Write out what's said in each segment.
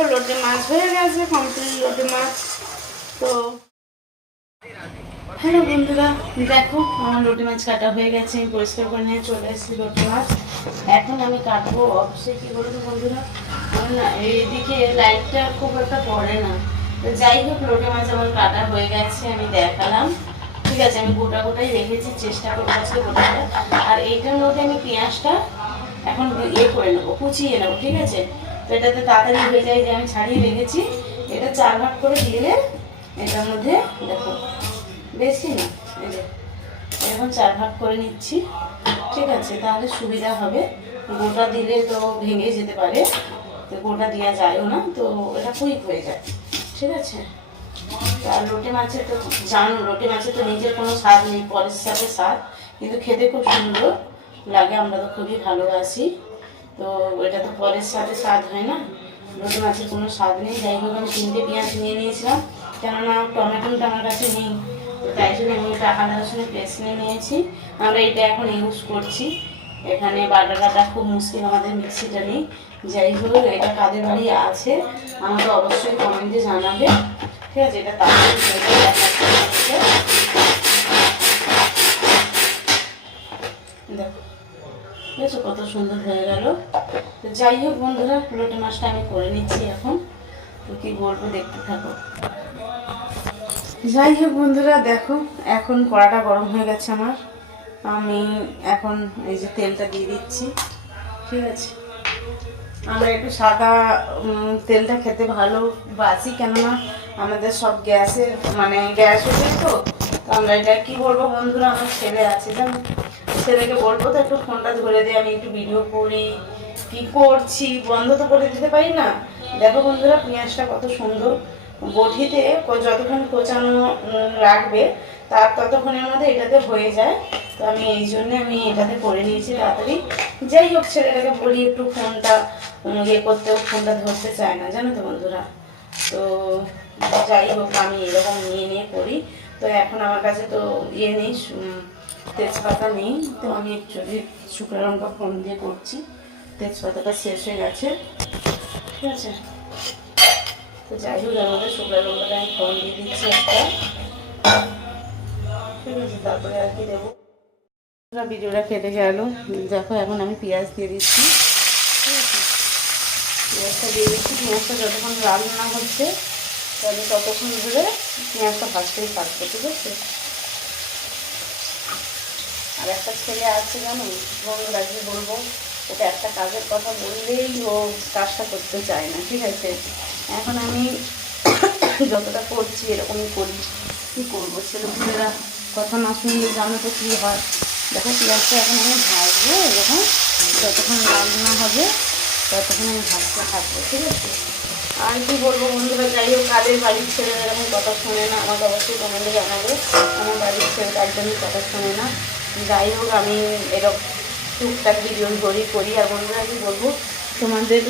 দেখো লোটে মাছ হয়ে গেছে, কমপ্লিট লোটে মাছ। তো হ্যালো বন্ধুরা, দেখো আমার লোটে মাছ কাটা হয়ে গেছে। আমি পরিষ্কার করে নিয়ে চলে এসেছি লোটে মাছ। এখন আমি কাটবো। অবশ্যই কী বলতো বন্ধুরা, না এইদিকে লাইটটা খুব একটা পড়ে না। তো যাই হোক, লোটে মাছ আমার কাটা হয়ে গেছে, আমি দেখালাম। ঠিক আছে, আমি গোটা গোটাই রেখেছি, চেষ্টা করবো আজকে গোটাটা। আর এইটার মধ্যে আমি পেঁয়াজটা এখন করে নেবো, কুচিয়ে নেবো। ঠিক আছে, তো এটাতে তাড়াতাড়ি হয়ে যায় যে আমি ছাড়িয়ে রেখেছি। এটা 4 ভাগ করে দিলে এটার মধ্যে দেখো বেশি না, এই যে এখন 4 ভাগ করে নিচ্ছি। ঠিক আছে, তাহলে সুবিধা হবে। গোটা দিলে তো ভেঙে যেতে পারে, তো গোটা দেওয়া যায়ও না, তো এটা কুইক হয়ে যায়। ঠিক আছে, আর লোটে মাছের তো জানো, লোটে মাছের তো নিজের কোনো স্বাদ নেই, পরের সাথে স্বাদ, কিন্তু খেতে খুব সুন্দর লাগে, আমরা তো খুবই ভালোবাসি। তো এটা তো পরের সাথে স্বাদ হয় না, লোটে মাছের কোনো স্বাদ নেই। যাই হোক, আমি 3টে পেঁয়াজ নিয়ে নিয়েছিলাম, কেননা টমেটোটা আমার কাছে নেই, তো তাই জন্য আমি এটা আদা রসুনের পেস্ট নিয়ে নিয়েছি। আমরা এটা এখন ইউজ করছি, এখানে বাটাটা খুব মুশকিল, আমাদের মিক্সিটা নেই। যাই হোক, এটা কাদের বাড়ি আছে আমাকে অবশ্যই কমেন্টে জানাবে। ঠিক আছে, এটা তাড়াতাড়ি দেখো, ঠিক আছে, কত সুন্দর হয়ে গেল। তো যাই হোক বন্ধুরা, লোটে মাছটা আমি করে নিচ্ছি এখন। তো কী বলবো, দেখতে থাকো। যাই হোক বন্ধুরা, দেখো এখন কড়াটা গরম হয়ে গেছে আমার। আমি এখন এই যে তেলটা দিয়ে দিচ্ছি। ঠিক আছে, আমরা একটু সাদা তেলটা খেতে ভালোবাসি, কেননা আমাদের সব গ্যাসের গ্যাস হচ্ছে। তো আমরা এটা কী বলবো বন্ধুরা, আমার ছেলে আছে জানো, ছেলেকে বলবো তো একটু ফোনটা ধরে দিয়ে আমি একটু ভিডিও করি, কি করছি বন্ধ তো করে দিতে পারি না। দেখো বন্ধুরা, পেঁয়াজটা কত সুন্দর বটিতে যতক্ষণ কোচানো রাখবে তার ততক্ষণের মধ্যে এটাতে হয়ে যায়। তো আমি এই জন্যে আমি এটাতে করে নিয়েছি তাড়াতাড়ি। যাই হোক, ছেলেটাকে বলি একটু ফোনটা করতেও, ফোনটা ধরতে চায় না জানো তো বন্ধুরা। তো যাই হোক, আমি এরকম নিয়ে করি। তো এখন আমার কাছে তো নেই, তেজপাতা নেই, তো আমি অ্যাকচুয়ালি শুকনো লঙ্কা ফোড়ন দিয়ে করছি। তেজপাতাটা শেষ হয়ে গেছে। ঠিক আছে, তো যাই হোক, এর মধ্যে শুকনো লঙ্কাটা আমি ফোড়ন দিয়ে দিচ্ছি একটা। ঠিক আছে, তারপরে আর কি দেবো। ভিডিওটা কেটে গেল, দেখো এখন আমি পেঁয়াজ দিয়ে দিচ্ছি। ঠিক আছে, পেঁয়াজটা দিয়ে দিচ্ছি। পেঁয়াজটা যতক্ষণ লাল না হচ্ছে তাহলে ততক্ষণ ধরে পেঁয়াজটা ভাজতেই থাকবে। ঠিক আছে, আর একটা ছেলে আছে জানো বন্ধুরা, কি বলবো, ওটা একটা কাজের কথা বললেই ও কাজটা করতে চায় না। ঠিক আছে, এখন আমি যতটা করছি এরকমই করি, কী করবো, ছেলেপুলেরা কথা না শুনলে জানো তো কী হয়। দেখো পেঁয়াজটা এখন আমি ভাজবো, এরকম যতক্ষণ লাল না হবে ততক্ষণ আমি ভাজতে থাকবো। ঠিক আছে, আর কি বলবো বন্ধুরা, যাই হোক, কাদের বাড়ির ছেলেরা এরকম কথা শোনে না আমাকে অবশ্যই কমেন্টে জানাবে। আমার বাড়ির ছেলে একদমই কথা শোনে না। যাই হোক, আমি এরকম টুকটাক ভিডিও করি। আর বন্ধুরা কি বলবো, তোমাদের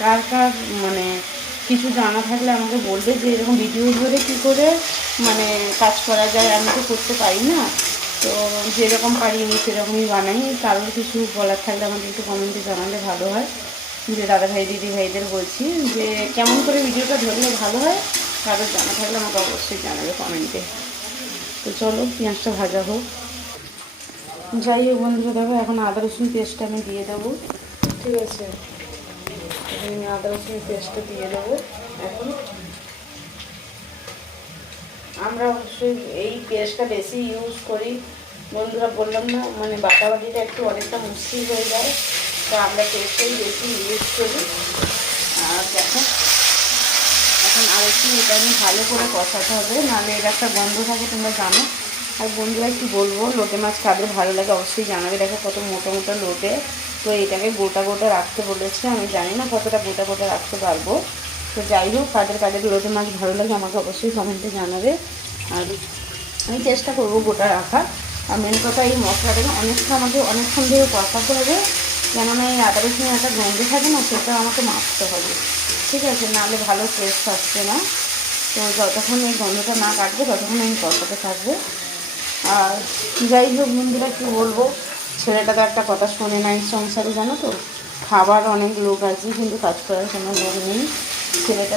কার কার কিছু জানা থাকলে আমাকে বলবে, যে এরকম ভিডিও ধরে কী করে কাজ করা যায়। আমি তো করতে পারি না, তো যেরকম পারি আমি সেরকমই বানাই। কারোর কিছু বলার থাকলে আমাকে একটু কমেন্টে জানালে ভালো হয়। যে দাদা ভাই দিদি ভাইদের বলছি যে কেমন করে ভিডিওটা ধরলে ভালো হয়, কারোর জানা থাকলে আমাকে অবশ্যই জানাবে কমেন্টে। তো চলো, পেঁয়াজটা ভাজা হোক। যাই হোক বন্ধুরা, দেখো এখন আদা রসুন পেস্টটা আমি দিয়ে দেবো। ঠিক আছে, আমি আদা রসুন পেস্টটা দিয়ে দেবো এখন। আমরা অবশ্যই এই পেস্টটা বেশি ইউজ করি বন্ধুরা, বললাম না বাটাবাটিটা একটু অনেকটা মুশকিল হয়ে যায়, তো আমরা পেস্টটাই বেশি ইউজ করি। আর দেখো এখন আরেকটু এটা আমি ভালো করে কষাতে হবে, নাহলে এর একটা গন্ধ থাকে, তোমরা জানো। আর বন্ধুরা কি বলবো, লোটে মাছ কাদের ভালো লাগে অবশ্যই জানাবে। দেখো কত মোটা মোটা লোটে, তো এটাকে গোটা গোটা রাখতে বলেছে, আমি জানি না কতটা গোটা গোটা রাখতে পারবো। তো যাই হোক, কাদের লোটে মাছ ভালো লাগে আমাকে অবশ্যই কমেন্টে জানাবে। আর আমি চেষ্টা করবো গোটা রাখার। আর মেন কথা, এই মশলাটাকে অনেকক্ষণ ধরে কষাতে হবে, কেননা এই আদা রসুনের একটা গন্ধ থাকে না, সেটা আমাকে মাখতে হবে। ঠিক আছে, নাহলে ভালো টেস্ট আসছে না। তো যতক্ষণ এই গন্ধটা না কাটবে ততক্ষণ আমি কষাতে থাকবো। আর যাই হোক বন্ধুরা, কী বলবো, ছেলেটা তো একটা কথা শোনে না এই সংসারে, জানো তো। খাবার অনেক লোক আছে কিন্তু কাজ করার কোনো লোক নেই।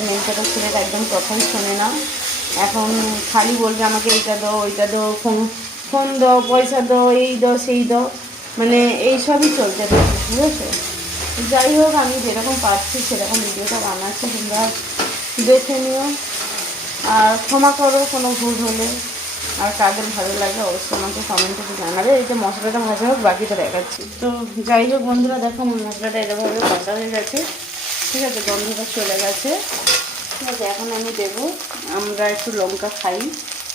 মেন কথা ছেলেটা একদম কথাই শোনে না। এখন খালি বলবে আমাকে এইটা দাও ওইটা দাও, ফোন দাও, পয়সা দাও, এই দাও সেই দাও, মানে এইসবই চলতে থাকে, বুঝেছো। যাই হোক, আমি যেরকম পারছি সেরকম ভিডিওটা বানাচ্ছি, তোমরা দেখে নিও আর ক্ষমা করো কোনো ভুল হলে। আর কাদের ভালো লাগে অবশ্যই আমাকে কমেন্টে জানাবে। এই যে মশলাটা ভাজা হোক, বাকিটা দেখাচ্ছি। তো যাই হোক বন্ধুরা, দেখো আমার মশলাটা এরকমভাবে ভাজা হয়ে গেছে, ঠিক আছে, গন্ধটা চলে গেছে, ঠিক আছে। এখন আমি দেবো, আমরা একটু লঙ্কা খাই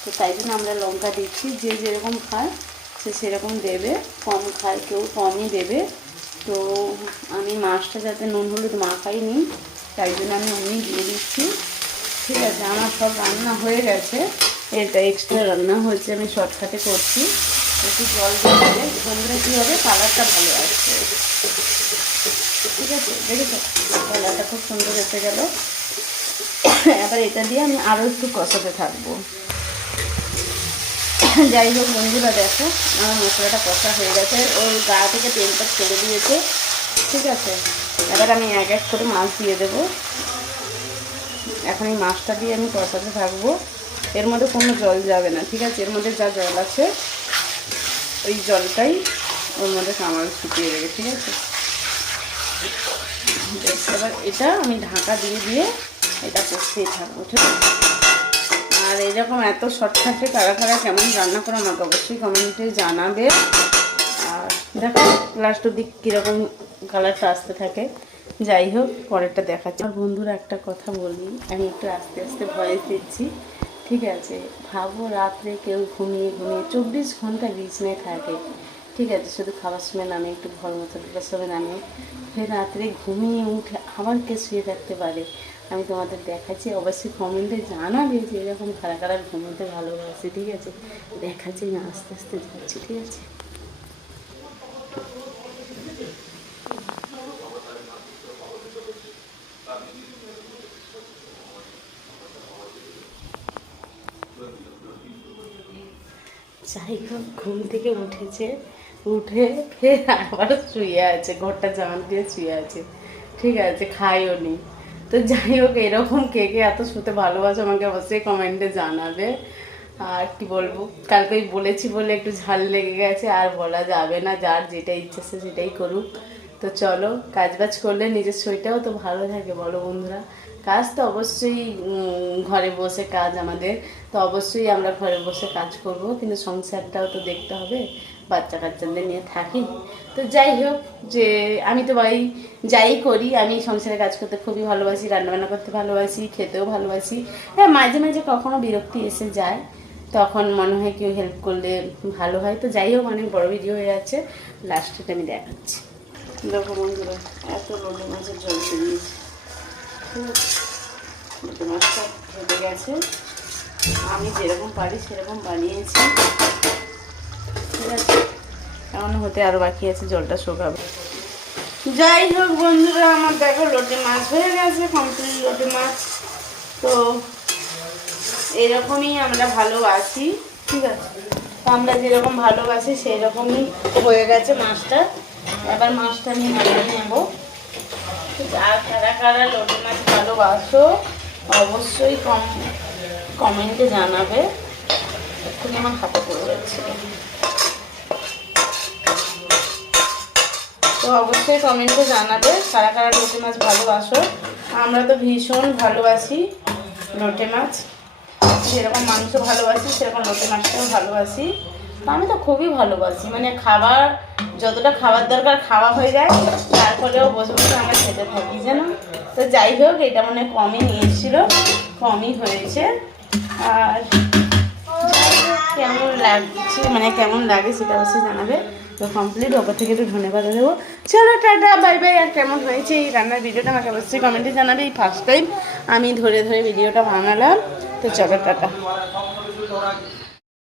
তো তাই জন্য আমরা লঙ্কা দিচ্ছি, যে যেরকম খায় সে সেরকম দেবে, কম খায় কেউ কমই দেবে। তো আমি মাছটা যাতে নুন হলুদ মাখাইনি তাই জন্য আমি অমনি দিয়ে দিচ্ছি, ঠিক আছে। আমার সব রান্না হয়ে গেছে, এটা এক্সট্রা রান্না হয়েছে, আমি শর্টকাটে করছি। একটু জল দিয়ে বন্ধুরা কী হবে, কালারটা ভালো আসছে, ঠিক আছে। দেখেছো কালারটা খুব সুন্দর এসে গেল। এবার এটা দিয়ে আমি আরও একটু কষাতে থাকবো। যাই হোক বন্ধুরা, দেখো আমার মশলাটা কষা হয়ে গেছে, ওর গা থেকে তেলটা ছেড়ে দিয়েছে, ঠিক আছে। এবার আমি এক এক করে মাছ দিয়ে দেবো। এখন এই মাছটা দিয়ে আমি কষাতে থাকবো, এর মধ্যে কোনো জল যাবে না, ঠিক আছে। এর মধ্যে যা জল আছে ওই জলটাই ওর মধ্যে আমার শুকিয়ে দেবে, ঠিক আছে। এবার এটা আমি ঢাকা দিয়ে দিয়ে এটা কষতেই থাকবো, ঠিক আছে। আর এইরকম এত শর্টকাটে কারা কারা কেমন রান্না করে আমাকে অবশ্যই কমেন্টে জানাবে। আর দেখো লাস্ট দিক কীরকম কালারটা আসতে থাকে। যাই হোক পরেরটা দেখাচ্ছি। আর বন্ধুরা একটা কথা বলি, আমি একটু আস্তে আস্তে ভয়েস দিচ্ছি, ঠিক আছে। ভাবো রাত্রে কেউ ঘুমিয়ে 24 ঘন্টা বিছানায় থাকে, ঠিক আছে, শুধু খাবার সময় নামে, একটু ঘর মতো ঢোকার সময় নামে, ফের রাত্রে ঘুমিয়ে উঠে আবার কে শুয়ে থাকতে পারে। আমি তোমাদের দেখাচ্ছি, অবশ্যই কমেন্টে জানাবে যে এরকম কারা কারা ঘুমোতে ভালোবাসে, ঠিক আছে। দেখাচ্ছি না, আস্তে আস্তে যাচ্ছি, ঠিক আছে। যাই হোক ঘুম থেকে উঠেছে, উঠে ফের আবার শুয়ে আছে, ঘরটা জামান দিয়ে শুয়ে আছে, ঠিক আছে, খাইও নি। তো যাই হোক এরকম কে কে এত শুতে ভালোবাসে আমাকে অবশ্যই কমেন্টে জানাবে। আর কি বলবো, কালকে বলেছি বলে একটু ঝাল লেগে গেছে, আর বলা যাবে না, যার যেটা ইচ্ছে সে সেটাই করুক। তো চলো, কাজবাজ করলে নিজের শরীরটাও তো ভালো থাকে, বলো বন্ধুরা। কাজ তো অবশ্যই ঘরে বসে কাজ আমাদের, তো অবশ্যই আমরা ঘরে বসে কাজ করব, কিন্তু সংসারটাও তো দেখতে হবে, বাচ্চা কাচ্চাদের নিয়ে থাকি। তো যাই হোক, যে আমি তো ভাই যাই করি, আমি সংসারে কাজ করতে খুবই ভালোবাসি, রান্নাবান্না করতে ভালোবাসি, খেতেও ভালোবাসি। হ্যাঁ মাঝে মাঝে কখনো বিরক্তি এসে যায়, তখন মনে হয় কেউ হেল্প করলে ভালো হয়। তো যাই হোক অনেক বড় ভিডিও হয়ে যাচ্ছে, লাস্টটা আমি দেখাচ্ছি। দেখো বন্ধুরা, এত লোটে মাছের জল দিয়েছি, ঠিক আছে। লোটে মাছটা ভেজে গেছে, আমি যেরকম পারি সেরকম বানিয়েছি, ঠিক আছে। এমন হতে আরও বাকি আছে, জলটা শুকাবে। যাই হোক বন্ধুরা, আমার দেখো লোটে মাছ হয়ে গেছে, কমপ্লিট লোটে মাছ। তো এরকমই আমরা ভালোবাসি, ঠিক আছে। আমরা যেরকম ভালোবাসি সেই রকমই হয়ে গেছে মাছটা। এবার মাছটা নিয়ে নামিয়ে নেব। আর কারা কারা লোটে মাছ ভালোবাসো অবশ্যই কমেন্টে জানাবে। এক্ষুনি আমার হাতে পড়ে যাচ্ছে, তো অবশ্যই কমেন্টে জানাবে কারা কারা লোটে মাছ ভালোবাসো। আমরা তো ভীষণ ভালোবাসি লোটে মাছ, যেরকম মাংস ভালোবাসি সেরকম লোটে মাছটাও ভালোবাসি। আমি তো খুবই ভালোবাসি, মানে খাবার যতটা খাবার দরকার খাওয়া হয়ে যায়, তারপরেও বসে বসে আমরা খেতে থাকি যেন। তো যাই হোক এটা মানে কমই নিয়েছিল, কমই হয়েছে। আর কেমন লাগছে, মানে কেমন লাগে সেটা অবশ্যই জানাবে। তো কমপ্লিট, ওপর থেকে একটু ধন্যবাদ দেবো। চলো টাটা বাই বাই। আর কেমন হয়েছে এই রান্নার ভিডিওটা আমাকে অবশ্যই কমেন্টে জানাবে। এই ফার্স্ট টাইম আমি ধরে ধরে ভিডিওটা বানালাম, তো চলো টাটা।